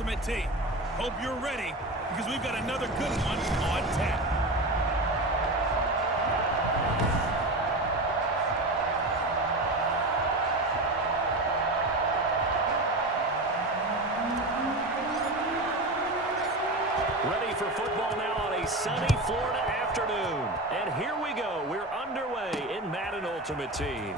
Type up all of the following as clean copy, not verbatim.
Ultimate Team. Hope you're ready, because we've got another good one on tap. Ready for football now on a sunny Florida afternoon. And here we go. We're underway in Madden Ultimate Team.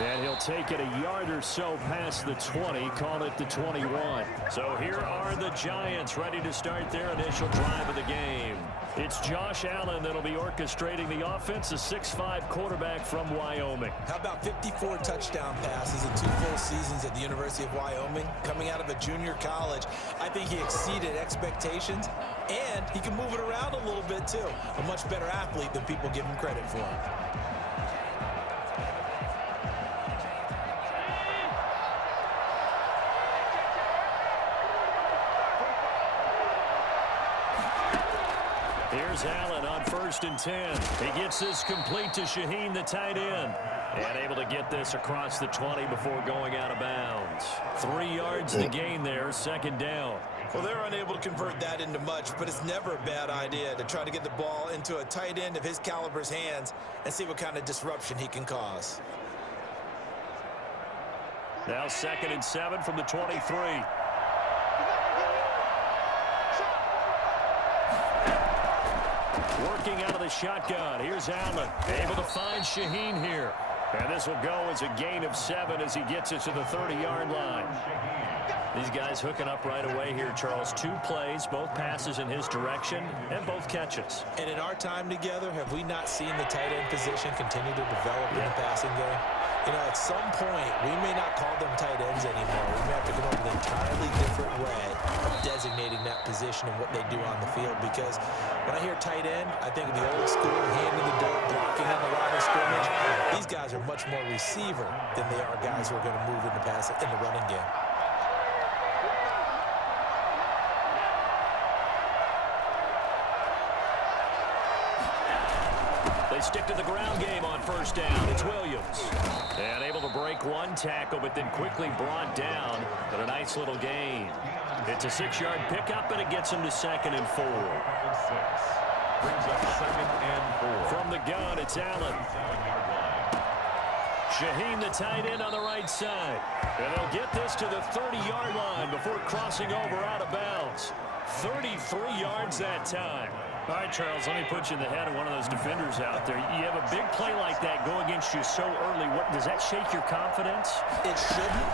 And he'll take it a yard or so past the 20, call it the 21. So here are the Giants ready to start their initial drive of the game. It's Josh Allen that'll be orchestrating the offense, a 6'5" quarterback from Wyoming. How about 54 touchdown passes in 2 full seasons at the University of Wyoming? Coming out of a junior college, I think he exceeded expectations, and he can move it around a little bit too. A much better athlete than people give him credit for. Here's Allen on 1st and 10. He gets this complete to Shaheen, the tight end. And able to get this across the 20 before going out of bounds. 3 yards to gain there, 2nd down. Well, they're unable to convert that into much, but it's never a bad idea to try to get the ball into a tight end of his caliber's hands and see what kind of disruption he can cause. Now 2nd and 7 from the 23. Working out of the shotgun. Here's Allen. Able to find Shaheen here. And this will go as a gain of 7 as he gets it to the 30-yard line. These guys hooking up right away here, Charles. 2 plays, both passes in his direction, and both catches. And in our time together, have we not seen the tight end position continue to develop in the passing game? You know, at some point, we may not call them tight ends anymore. We may have to come up with an entirely different way of designating that position and what they do on the field. Because when I hear tight end, I think of the old school, hand in the dirt, blocking on the line of scrimmage. These guys are much more receiver than they are guys who are going to move in the running game. They stick to the ground game on 1st down. It's Williams. And able to break 1 tackle, but then quickly brought down. But a nice little gain. It's a 6-yard pickup, and it gets him to 2nd and 4. Brings up 2nd and 4. From the gun, it's Allen. Shaheen, the tight end, on the right side. And they'll get this to the 30-yard line before crossing over out of bounds. 33 yards that time. All right, Charles, let me put you in the head of one of those defenders out there. You have a big play like that go against you so early. Does that shake your confidence? It shouldn't,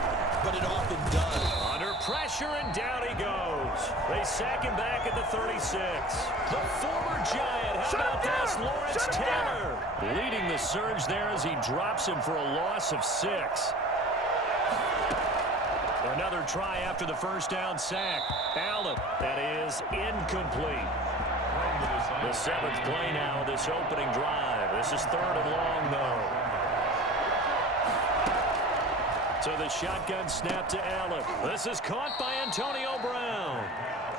but it often does. Under pressure, and down he goes. They sack him back at the 36. The former Giant, how about this, Lawrence Taylor, leading the surge there as he drops him for a loss of 6. Another try after the 1st down sack. Allen, that is incomplete. The 7th play now, this opening drive. This is 3rd and long, though. So the shotgun snap to Allen. This is caught by Antonio Brown.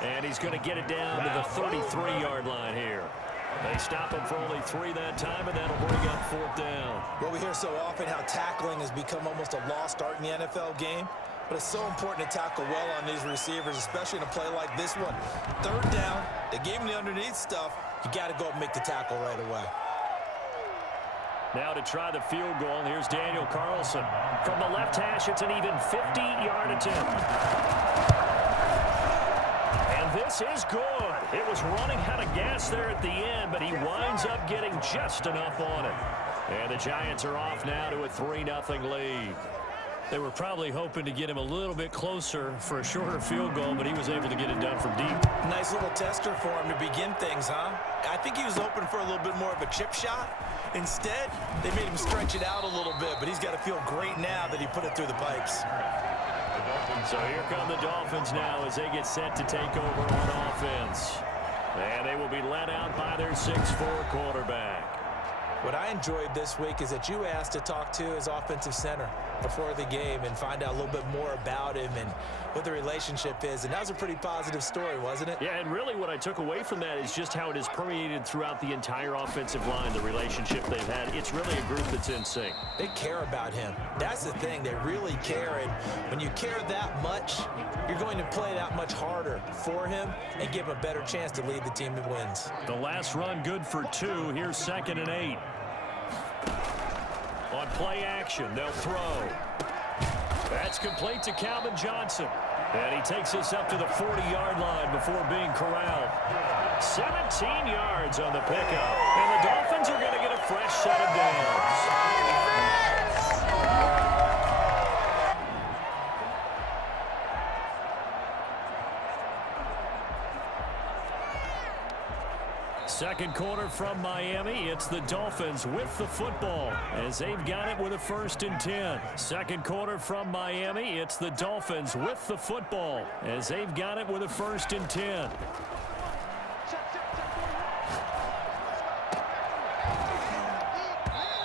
And he's going to get it down to the 33-yard line here. They stop him for only 3 that time, and that'll bring up 4th down. Well, we hear so often how tackling has become almost a lost art in the NFL game. But it's so important to tackle well on these receivers, especially in a play like this one. 3rd down, they gave him the underneath stuff. You got to go and make the tackle right away. Now to try the field goal, here's Daniel Carlson. From the left hash, it's an even 50-yard attempt. And this is good. It was running out of gas there at the end, but he winds up getting just enough on it. And the Giants are off now to a 3-0 lead. They were probably hoping to get him a little bit closer for a shorter field goal, but he was able to get it done from deep. Nice little tester for him to begin things, huh? I think he was hoping for a little bit more of a chip shot. Instead, they made him stretch it out a little bit, but he's got to feel great now that he put it through the pipes. So here come the Dolphins now as they get set to take over on offense. And they will be led out by their 6'4" quarterback. What I enjoyed this week is that you asked to talk to his offensive center before the game and find out a little bit more about him and what the relationship is. And that was a pretty positive story, wasn't it? Yeah, and really what I took away from that is just how it has permeated throughout the entire offensive line, the relationship they've had. It's really a group that's in sync. They care about him. That's the thing. They really care. And when you care that much, you're going to play that much harder for him and give him a better chance to lead the team to wins. The last run good for 2. Here's 2nd and 8. On play action, they'll throw. That's complete to Calvin Johnson. And he takes us up to the 40-yard line before being corralled. 17 yards on the pickup. And the Dolphins are going to get a fresh set of downs. Second quarter from Miami. It's the Dolphins with the football as they've got it with a 1st and 10. Second quarter from Miami. It's the Dolphins with the football as they've got it with a 1st and 10.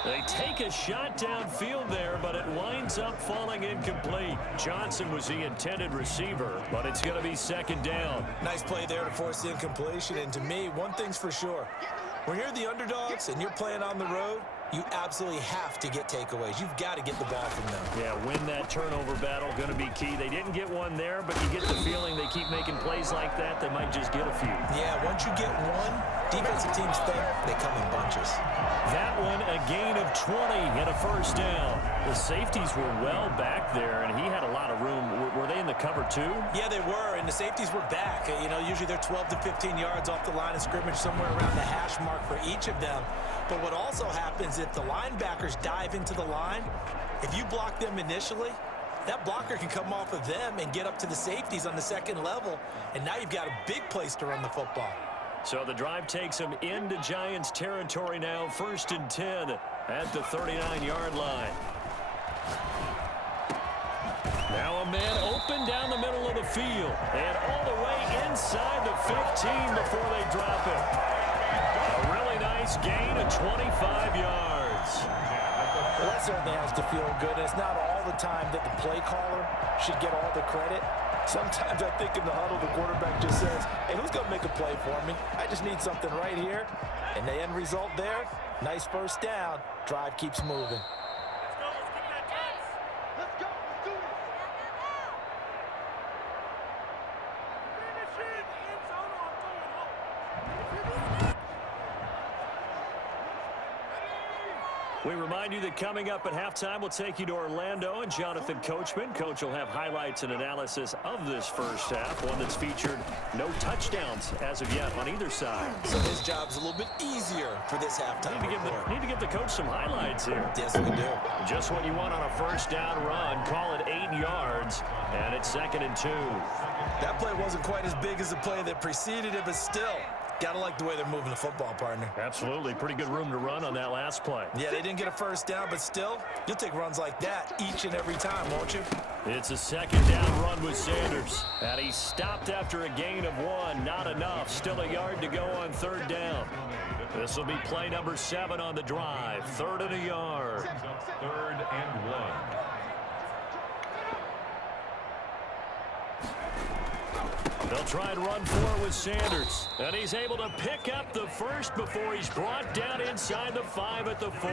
They take a shot downfield there, but it winds up falling incomplete. Johnson was the intended receiver, but it's going to be 2nd down. Nice play there to force the incompletion. And to me, one thing's for sure. When you're the underdogs and you're playing on the road, you absolutely have to get takeaways. You've got to get the ball from them. Yeah, win that turnover battle, going to be key. They didn't get one there, but you get the feeling they keep making plays like that, they might just get a few. Yeah, once you get one, defensive teams think they come in bunches. That one, a gain of 20 and a 1st down. The safeties were well back there, and he had a lot of room. Were they in the cover too? Yeah, they were, and the safeties were back. You know, usually they're 12 to 15 yards off the line of scrimmage, somewhere around the hash mark for each of them. But what also happens if the linebackers dive into the line, if you block them initially, that blocker can come off of them and get up to the safeties on the 2nd level, and now you've got a big place to run the football. So the drive takes them into Giants territory now, 1st and 10 at the 39-yard line. Now a man open down the middle of the field and all the way inside the 15 before they drop it. A really nice gain of 25 yards. Well, that certainly has to feel good. It's not all the time that the play caller should get all the credit. Sometimes I think in the huddle, the quarterback just says, hey, who's going to make a play for me? I just need something right here. And the end result there, nice 1st down. Drive keeps moving. We remind you that coming up at halftime, we'll take you to Orlando and Jonathan Coachman. Coach will have highlights and analysis of this 1st half, one that's featured no touchdowns as of yet on either side. So his job's a little bit easier for this halftime. Need to give the coach some highlights here. Yes, we do. Just what you want on a 1st down run. Call it 8 yards, and it's 2nd and 2. That play wasn't quite as big as the play that preceded it, but still, gotta like the way they're moving the football, partner. Absolutely. Pretty good room to run on that last play. Yeah, they didn't get a 1st down, but still, you'll take runs like that each and every time, won't you? It's a 2nd down run with Sanders. And he stopped after a gain of 1. Not enough. Still a yard to go on 3rd down. This will be play number 7 on the drive. 3rd and a yard. 3rd and 1. They'll try and run for it with Sanders. And he's able to pick up the 1st before he's brought down inside the 5 at the 4.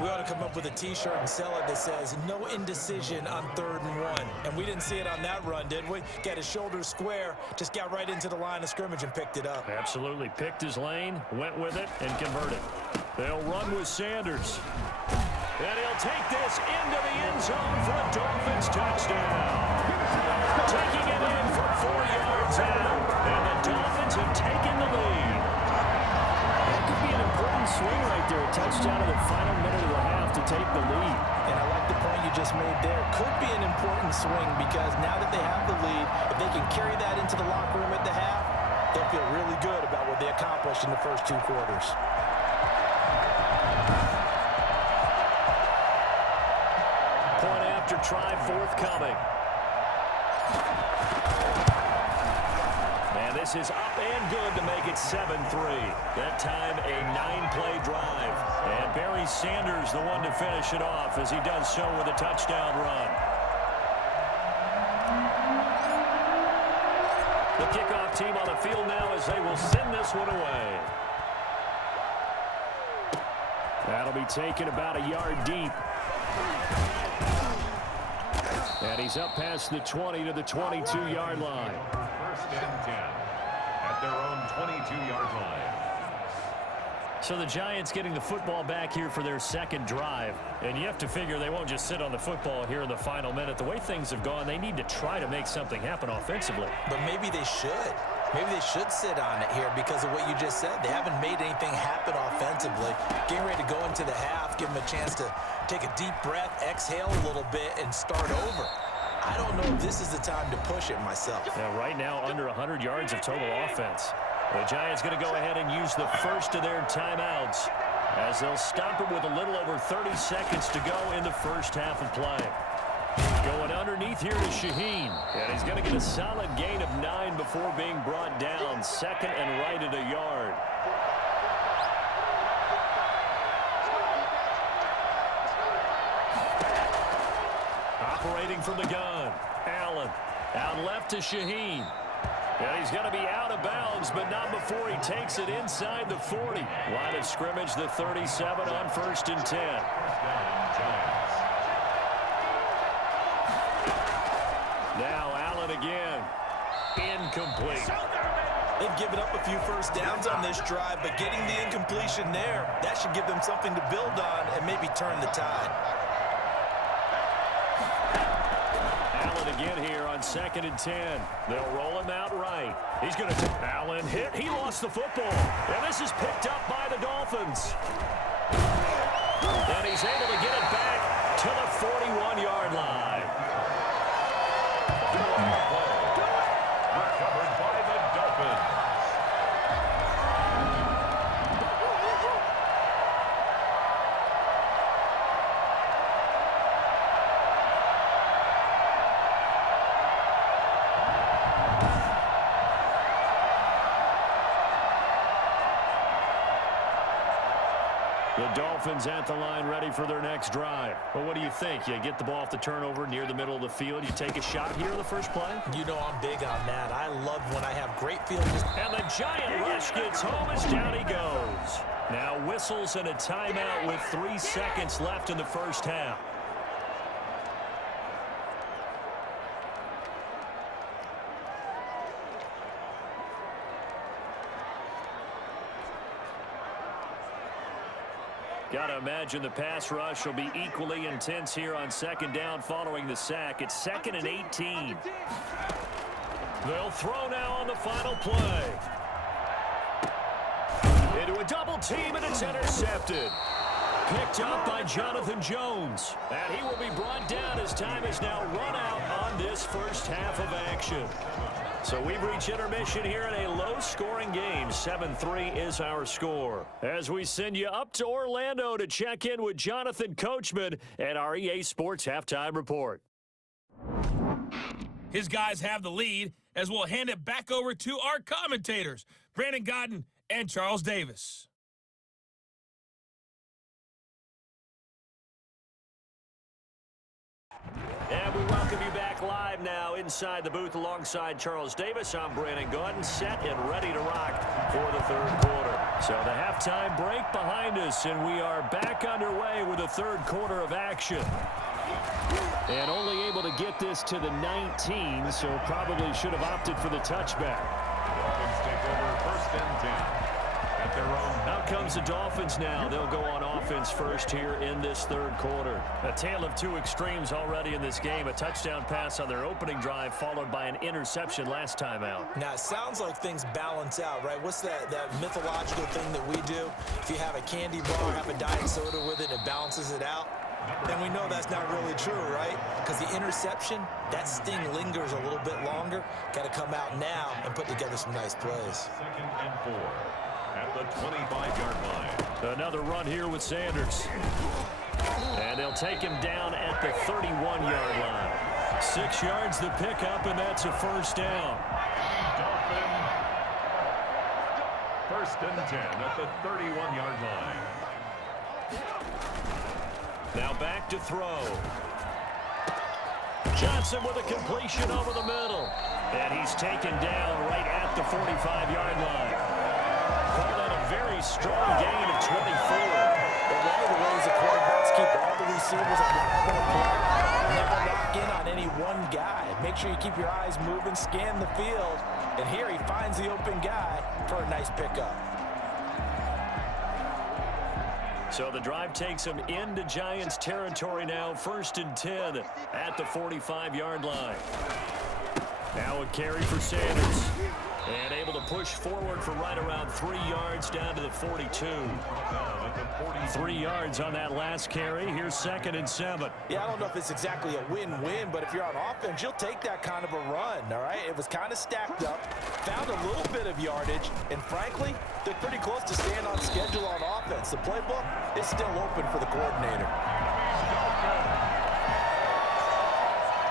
We ought to come up with a T-shirt and sell it that says, no indecision on 3rd and 1. And we didn't see it on that run, did we? Got his shoulders square, just got right into the line of scrimmage and picked it up. Absolutely. Picked his lane, went with it, and converted. They'll run with Sanders. And he'll take this into the end zone for a Dolphins touchdown. Taking it in for 4 yards out. And the Dolphins have taken the lead. That could be an important swing right there. A touchdown in the final minute of the half to take the lead. And I like the point you just made there. Could be an important swing because now that they have the lead, if they can carry that into the locker room at the half, they'll feel really good about what they accomplished in the first 2 quarters. Point after try forthcoming. And this is up and good to make it 7-3. That time a 9-play drive. And Barry Sanders the one to finish it off as he does so with a touchdown run. The kickoff team on the field now as they will send this one away. That'll be taken about a yard deep. And he's up past the 20 to the 22-yard line. First and 10 at their own 22-yard line. So the Giants getting the football back here for their second drive. And you have to figure they won't just sit on the football here in the final minute. The way things have gone, they need to try to make something happen offensively. But maybe they should. Maybe they should sit on it here because of what you just said. They haven't made anything happen offensively. Getting ready to go into the half, give them a chance to take a deep breath, exhale a little bit, and start over. I don't know if this is the time to push it myself. Yeah, right now under 100 yards of total offense. The Giants going to go ahead and use the first of their timeouts as they'll stop it with a little over 30 seconds to go in the first half of play. Going underneath here to Shaheen. And he's going to get a solid gain of 9 before being brought down. Second and right at a yard. Operating from the gun. Allen. Out left to Shaheen. And he's going to be out of bounds, but not before he takes it inside the 40. Line of scrimmage, the 37 on 1st and 10. Now Allen again. Incomplete. They've given up a few first downs on this drive, but getting the incompletion there, that should give them something to build on and maybe turn the tide. Allen again here on 2nd and 10. They'll roll him out right. He's going to take Allen hit. He lost the football. And this is picked up by the Dolphins. And he's able to get it back to the 41-yard line. Recovered by the Dolphins. The Dolphins at the line ready for their next drive. Well, what do you think? You get the ball off the turnover near the middle of the field. You take a shot here in the first play? You know I'm big on that. I love when I have great field. And the giant rush gets home as down he goes. Now whistles and a timeout with 3 seconds left in the first half. Got to imagine the pass rush will be equally intense here on 2nd down following the sack. It's 2nd and 18. They'll throw now on the final play. Into a double team, and it's intercepted. Picked up by Jonathan Jones. And he will be brought down as time is now run out on this first half of action. So we've reached intermission here in a low-scoring game. 7-3 is our score. As we send you up to Orlando to check in with Jonathan Coachman and our EA Sports Halftime Report. His guys have the lead as we'll hand it back over to our commentators, Brandon Godden and Charles Davis. And we welcome you back live now inside the booth alongside Charles Davis. I'm Brandon Godden, set and ready to rock for the third quarter. So the halftime break behind us, and we are back underway with the third quarter of action. And only able to get this to the 19, so probably should have opted for the touchback. Dolphins take over 1st and 10 at their own. Out comes the Dolphins now. They'll go on offense first here in this third quarter. A tale of two extremes already in this game. A touchdown pass on their opening drive followed by an interception last time out. Now, it sounds like things balance out, right? What's that mythological thing that we do? If you have a candy bar, have a diet soda with it, it balances it out. And we know that's not really true, right? Because the interception, that sting lingers a little bit longer. Got to come out now and put together some nice plays. 2nd and 4 at the 25-yard line. Another run here with Sanders. And they'll take him down at the 31-yard line. 6 yards the pickup, and that's a first down. Dolphin First and 10 at the 31-yard line. Now back to throw. Johnson with a completion over the middle. And he's taken down right at the 45-yard line. Called that a very strong gain of 24. But one of the ways the quarterbacks keep all the receivers alive in a play, never lock in on any one guy. Make sure you keep your eyes moving, scan the field. And here he finds the open guy for a nice pickup. So the drive takes him into Giants territory now. First and 10 at the 45-yard line. Now a carry for Sanders. And able to push forward for right around 3 yards down to the 42. 3 yards on that last carry. Here's 2nd and 7. Yeah, I don't know if it's exactly a win-win, but if you're on offense, you'll take that kind of a run, all right? It was kind of stacked up, found a little bit of yardage, and frankly, they're pretty close to staying on schedule on offense. The playbook is still open for the coordinator.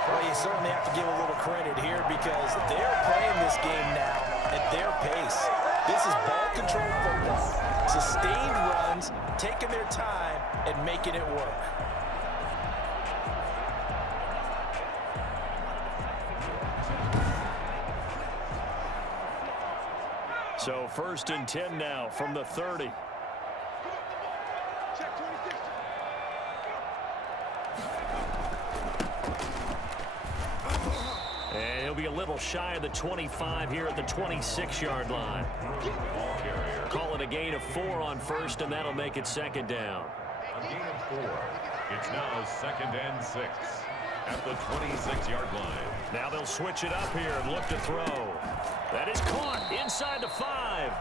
Well, you certainly have to give a little credit here because they're playing this game now at their pace. This is ball control football. Sustained runs, taking their time, and making it work. So first and 10 now from the 30. And he'll be a little shy of the 25 here at the 26-yard line. Call it a gain of 4 on first, and that'll make it 2nd down. A gain of 4. It's now 2nd and 6 at the 26-yard line. Now they'll switch it up here and look to throw. That is caught inside the 5.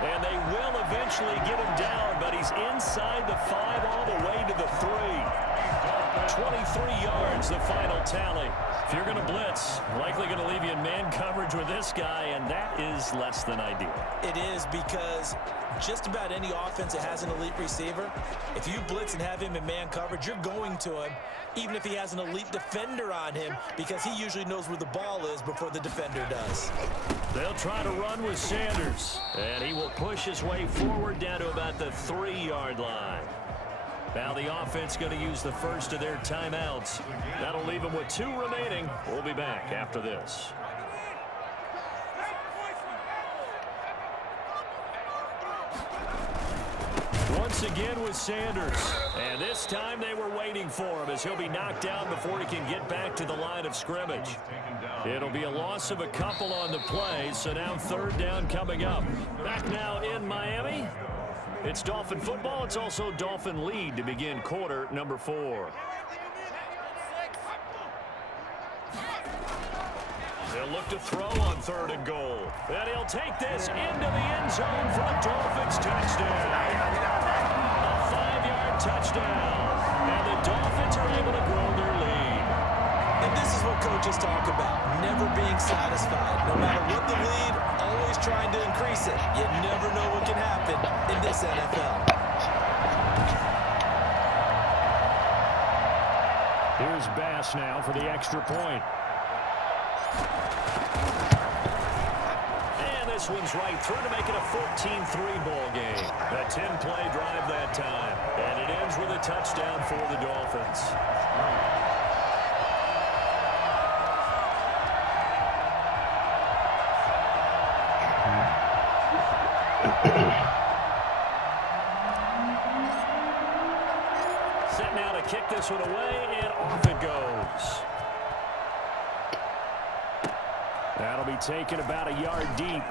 And they will eventually get him down, but he's inside the 5 all the way to the 3. 23 yards, the final tally. If you're going to blitz, likely going to leave you in man coverage with this guy, and that is less than ideal. It is because just about any offense that has an elite receiver, if you blitz and have him in man coverage, you're going to him, even if he has an elite defender on him, because he usually knows where the ball is before the defender does. They'll try to run with Sanders, and he will push his way forward down to about the 3-yard line. Now the offense going to use the first of their timeouts. That'll leave them with 2 remaining. We'll be back after this. Once again with Sanders. And this time they were waiting for him as he'll be knocked down before he can get back to the line of scrimmage. It'll be a loss of a couple on the play, so now 3rd down coming up. Back now in Miami. It's Dolphin football. It's also Dolphin lead to begin quarter number 4. They'll look to throw on 3rd and goal. And he'll take this into the end zone for a Dolphins touchdown. A 5-yard touchdown. And the Dolphins are able to grow their lead. And this is what coaches talk about, never being satisfied. No matter what the lead, always trying to increase it. You never know what can happen in this NFL. Here's Bass now for the extra point. And this one's right through to make it a 14-3 ball game. A 10-play drive that time. And it ends with a touchdown for the Dolphins. Set now to kick this one away, and off it goes. That'll be taken about a yard deep.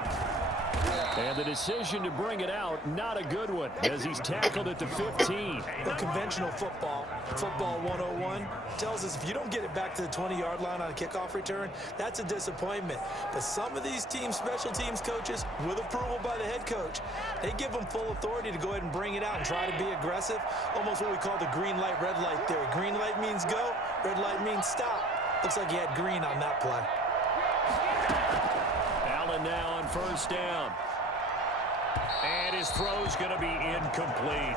And the decision to bring it out, not a good one, as he's tackled at the 15. Well, conventional football, football 101, tells us if you don't get it back to the 20-yard line on a kickoff return, that's a disappointment. But some of these teams, special teams coaches, with approval by the head coach, they give them full authority to go ahead and bring it out and try to be aggressive, almost what we call the green light, red light theory. Green light means go, red light means stop. Looks like he had green on that play. Allen now on 1st down. And his throw's going to be incomplete.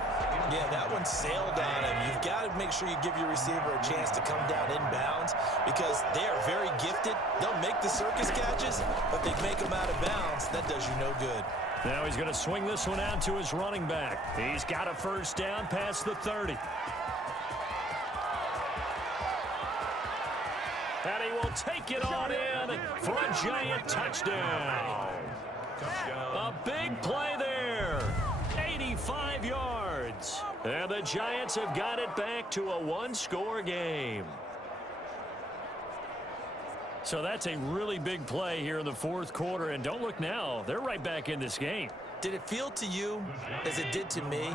Yeah, that one sailed on him. You've got to make sure you give your receiver a chance to come down inbounds because they are very gifted. They'll make the circus catches, but they make them out of bounds. That does you no good. Now he's going to swing this one out to his running back. He's got a first down past the 30. And he will take it on in for a giant touchdown. A big play there. 85 yards. And the Giants have got it back to a one-score game. So that's a really big play here in the fourth quarter. And don't look now. They're right back in this game. Did it feel to you, as it did to me,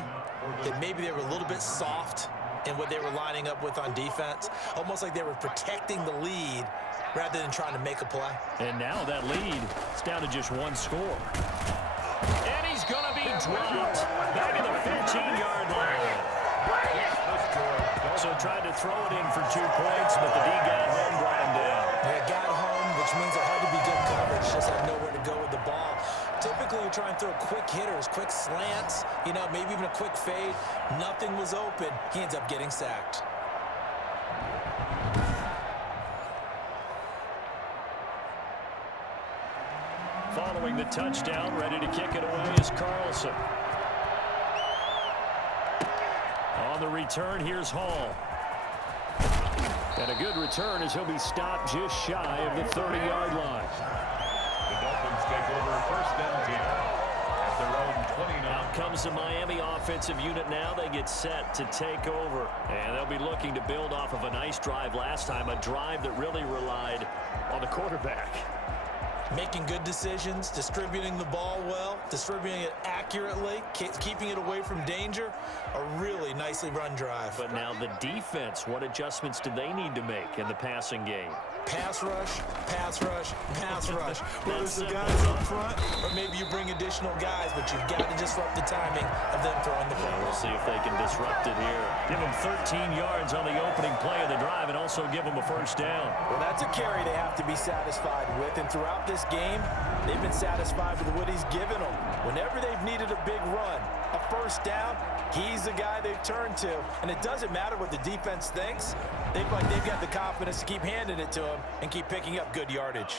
that maybe they were a little bit soft in what they were lining up with on defense? Almost like they were protecting the lead rather than trying to make a play. And now that lead is down to just one score. And he's going to be dropped back at the 15-yard line. So tried to throw it in for 2 points, but the D got home, brought him down. Yeah, got home, which means it had to be good coverage. Just had nowhere to go with the ball. Typically, you try and throw quick hitters, quick slants, you know, maybe even a quick fade. Nothing was open. He ends up getting sacked. Following the touchdown, ready to kick it away is Carlson. On the return, here's Hall. And a good return as he'll be stopped just shy of the 30-yard line. The Dolphins take over first and 10 at their own 29. Out comes the Miami offensive unit now. They get set to take over. And they'll be looking to build off of a nice drive last time, a drive that really relied on the quarterback. Making good decisions, distributing the ball well, distributing it accurately, keeping it away from danger. A really nicely run drive. But now the defense, what adjustments do they need to make in the passing game? Pass rush, pass rush, pass rush. Whether it's the guys up front, or maybe you bring additional guys, but you've got to disrupt the timing of them throwing the ball. We'll see if they can disrupt it here. Give them 13 yards on the opening play of the drive and also give them a first down. Well, that's a carry they have to be satisfied with, and throughout this game, they've been satisfied with what he's given them. Whenever they've needed a big run, a first down, he's the guy they've turned to. And it doesn't matter what the defense thinks. They've got the confidence to keep handing it to him and keep picking up good yardage.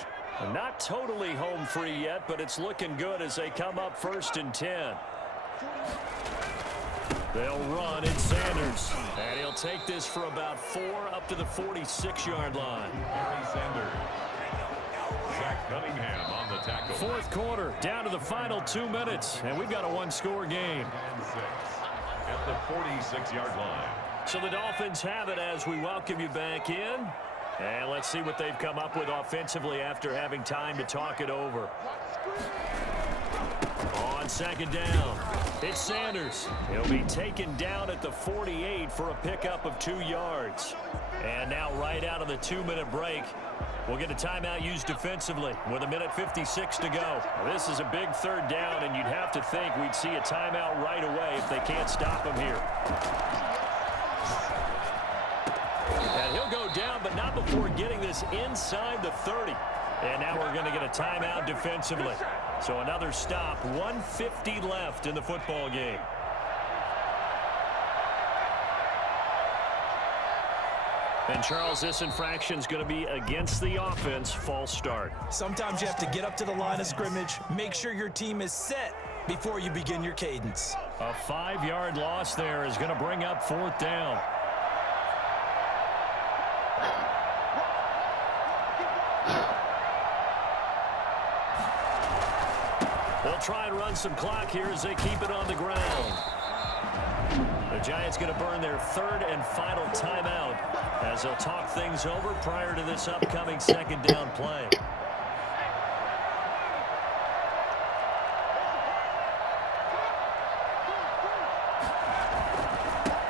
Not totally home free yet, but it's looking good as they come up first and 10. They'll run in Sanders. And he'll take this for about 4 up to the 46-yard line. Barry Sanders. Shaq Cunningham on the tackle. Fourth quarter, down to the final 2 minutes, and we've got a one-score game. And 6 at the 46-yard line. So the Dolphins have it as we welcome you back in. And let's see what they've come up with offensively after having time to talk it over. On second down, it's Sanders. He'll be taken down at the 48 for a pickup of 2 yards. And now right out of the 2-minute break, we'll get a timeout used defensively with 1:56 to go. This is a big third down, and you'd have to think we'd see a timeout right away if they can't stop him here. And he'll go down, but not before getting this inside the 30. And now we're going to get a timeout defensively. So another stop, 1:50 left in the football game. And, Charles, this infraction is going to be against the offense, false start. Sometimes you have to get up to the line of scrimmage, make sure your team is set before you begin your cadence. A 5-yard loss there is going to bring up fourth down. They'll try and run some clock here as they keep it on the ground. The Giants going to burn their third and final timeout as they'll talk things over prior to this upcoming second down play.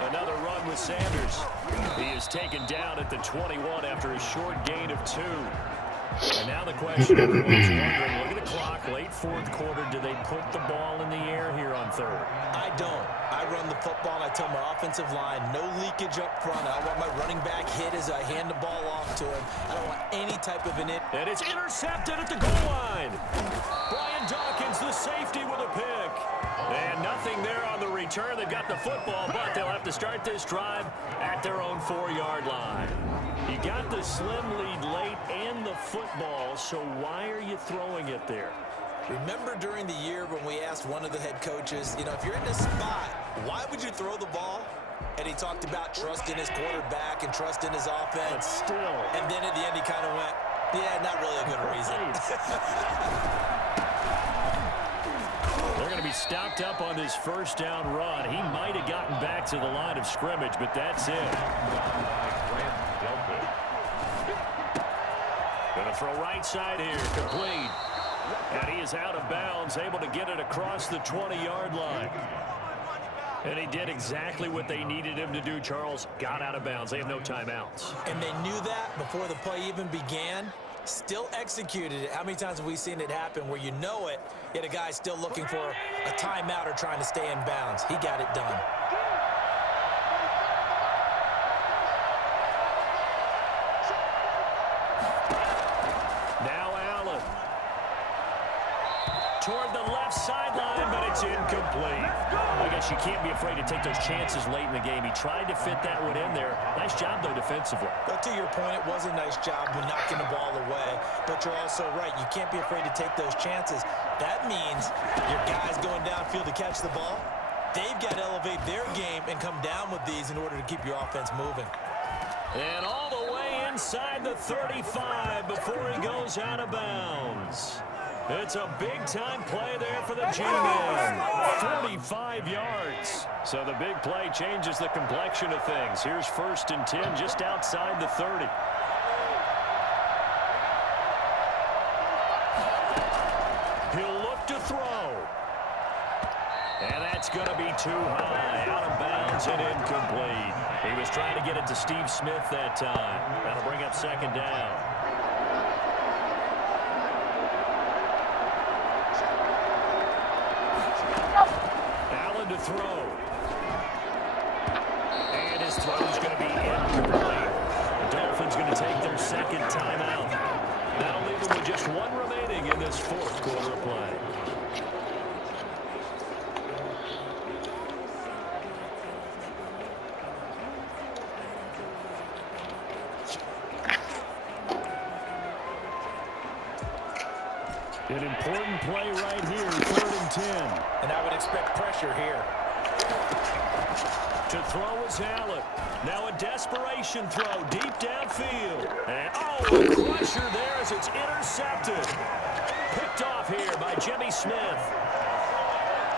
Another run with Sanders. He is taken down at the 21 after a short gain of 2. And now the question everyone's wondering, look at the clock, late fourth quarter, do they put the ball in the air here on third? I don't. I run the football and I tell my offensive line, no leakage up front. I want my running back hit as I hand the ball off to him. I don't want any type of an And it's intercepted at the goal line. Brian Dawkins, the safety, with a pick. And nothing there on the return. They've got the football, but they'll have to start this drive at their own 4-yard line. You got the slim lead late and the football, so why are you throwing it there? Remember during the year when we asked one of the head coaches, you know, if you're in this spot, why would you throw the ball? And he talked about trusting his quarterback and trusting his offense. But still. And then at the end he kind of went, yeah, not really a good reason. They're going to be stopped up on this first down run. He might have gotten back to the line of scrimmage, but that's it. Going to throw right side here, complete. And he is out of bounds, able to get it across the 20-yard line. And he did exactly what they needed him to do, Charles. Got out of bounds. They have no timeouts. And they knew that before the play even began. Still executed it. How many times have we seen it happen where you know it, yet a guy's still looking for a timeout or trying to stay in bounds? He got it done. Now Allen. Toward the left sideline, but it's incomplete. I guess you can't be afraid to take those chances late in the game. He tried to fit that one in there. Nice job, though, defensively. But to your point, it was a nice job of knocking the ball away. But you're also right. You can't be afraid to take those chances. That means your guys going downfield to catch the ball, they've got to elevate their game and come down with these in order to keep your offense moving. And all the way inside the 35 before he goes out of bounds. It's a big-time play there for the G-Men. 45 yards. So the big play changes the complexion of things. Here's 1st and 10 just outside the 30. He'll look to throw. And that's going to be too high. Out of bounds and incomplete. He was trying to get it to Steve Smith that time. That'll bring up 2nd down. To throw. And his throw is going to be incomplete. The Dolphins going to take their 2nd timeout. That'll leave them with just 1 remaining in this 4th quarter of play. An important play right here, 3rd and 10. And I would expect pressure here. To throw is Allen. Now a desperation throw deep downfield. And a crusher there as it's intercepted. Picked off here by Jimmy Smith.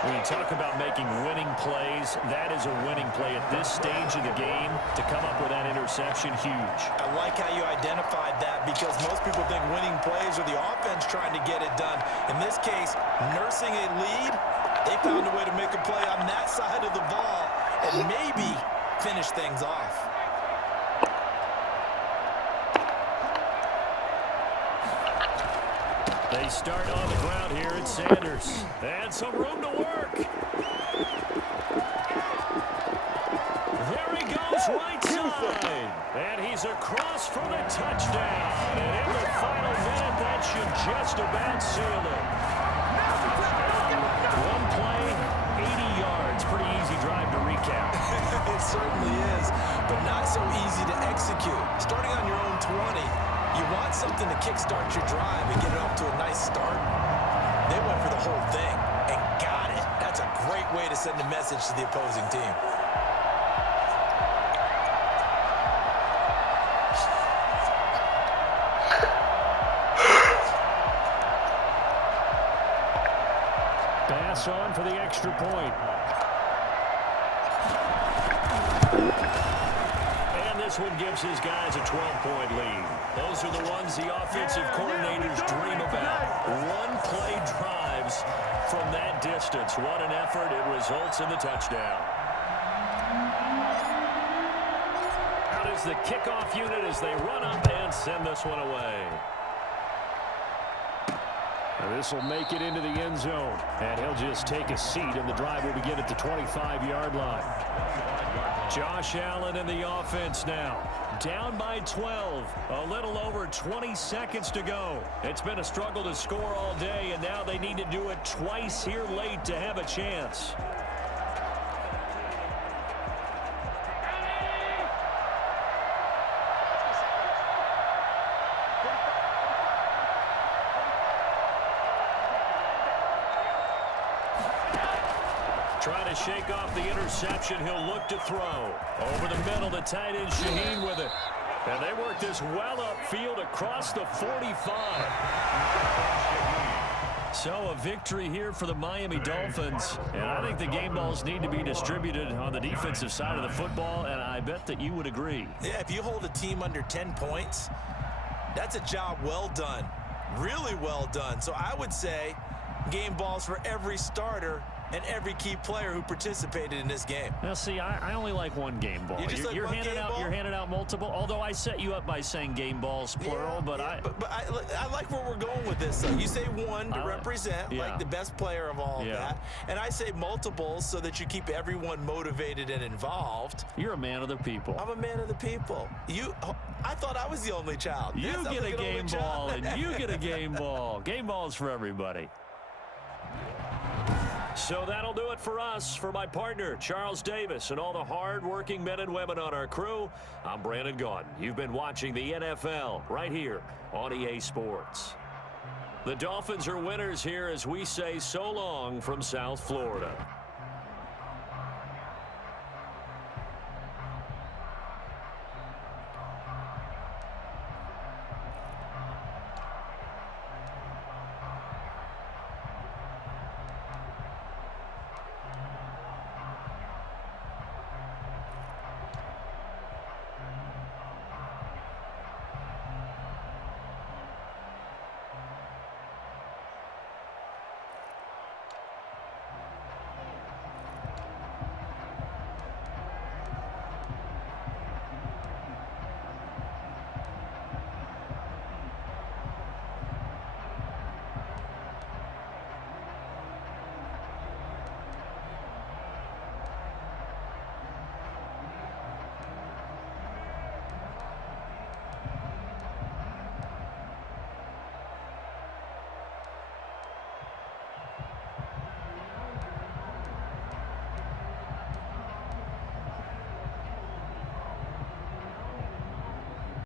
When you talk about making winning plays, that is a winning play at this stage of the game. To come up with that interception, huge. I like how you identified that because most people think winning plays are the offense trying to get it done. In this case, nursing a lead, they found a way to make a play on that side of the ball and maybe finish things off. They start on the ground here at Sanders. And some room to work. There he goes right side. And he's across for the touchdown. And in the final minute, that should just about seal it. One play, 80 yards. Pretty easy drive to recap. It certainly is, but not so easy to execute. Starting on your own 20, you want something to kickstart your drive and get it off to a nice start. They went for the whole thing and got it. That's a great way to send a message to the opposing team. Pass on for the extra point. And this one gives his guys a 12-point lead. Those are the ones the offensive coordinators dream about. One-play drives from that distance. What an effort. It results in the touchdown. Out is the kickoff unit as they run up and send this one away. This will make it into the end zone. And he'll just take a seat, and the drive will begin at the 25-yard line. Josh Allen in the offense now. Down by 12. A little over 20 seconds to go. It's been a struggle to score all day, and now they need to do it twice here late to have a chance. Trying to shake off the interception. He'll look to throw. Over the middle, the tight end Shaheen with it. And they work this well upfield across the 45. So a victory here for the Miami Dolphins. And I think the game balls need to be distributed on the defensive side of the football, and I bet that you would agree. Yeah, if you hold a team under 10 points, that's a job well done. Really well done. So I would say game balls for every starter and every key player who participated in this game. Now, see, I only like one game ball. You're handing out multiple, although I set you up by saying game balls, plural, but I like where we're going with this. So you say one to represent, like the best player of all of that, and I say multiples so that you keep everyone motivated and involved. You're a man of the people. I'm a man of the people. I thought I was the only child. You get a game ball, and you get a game ball. Game balls for everybody. So that'll do it for us. For my partner, Charles Davis, and all the hard-working men and women on our crew, I'm Brandon Gaudin. You've been watching the NFL right here on EA Sports. The Dolphins are winners here as we say so long from South Florida.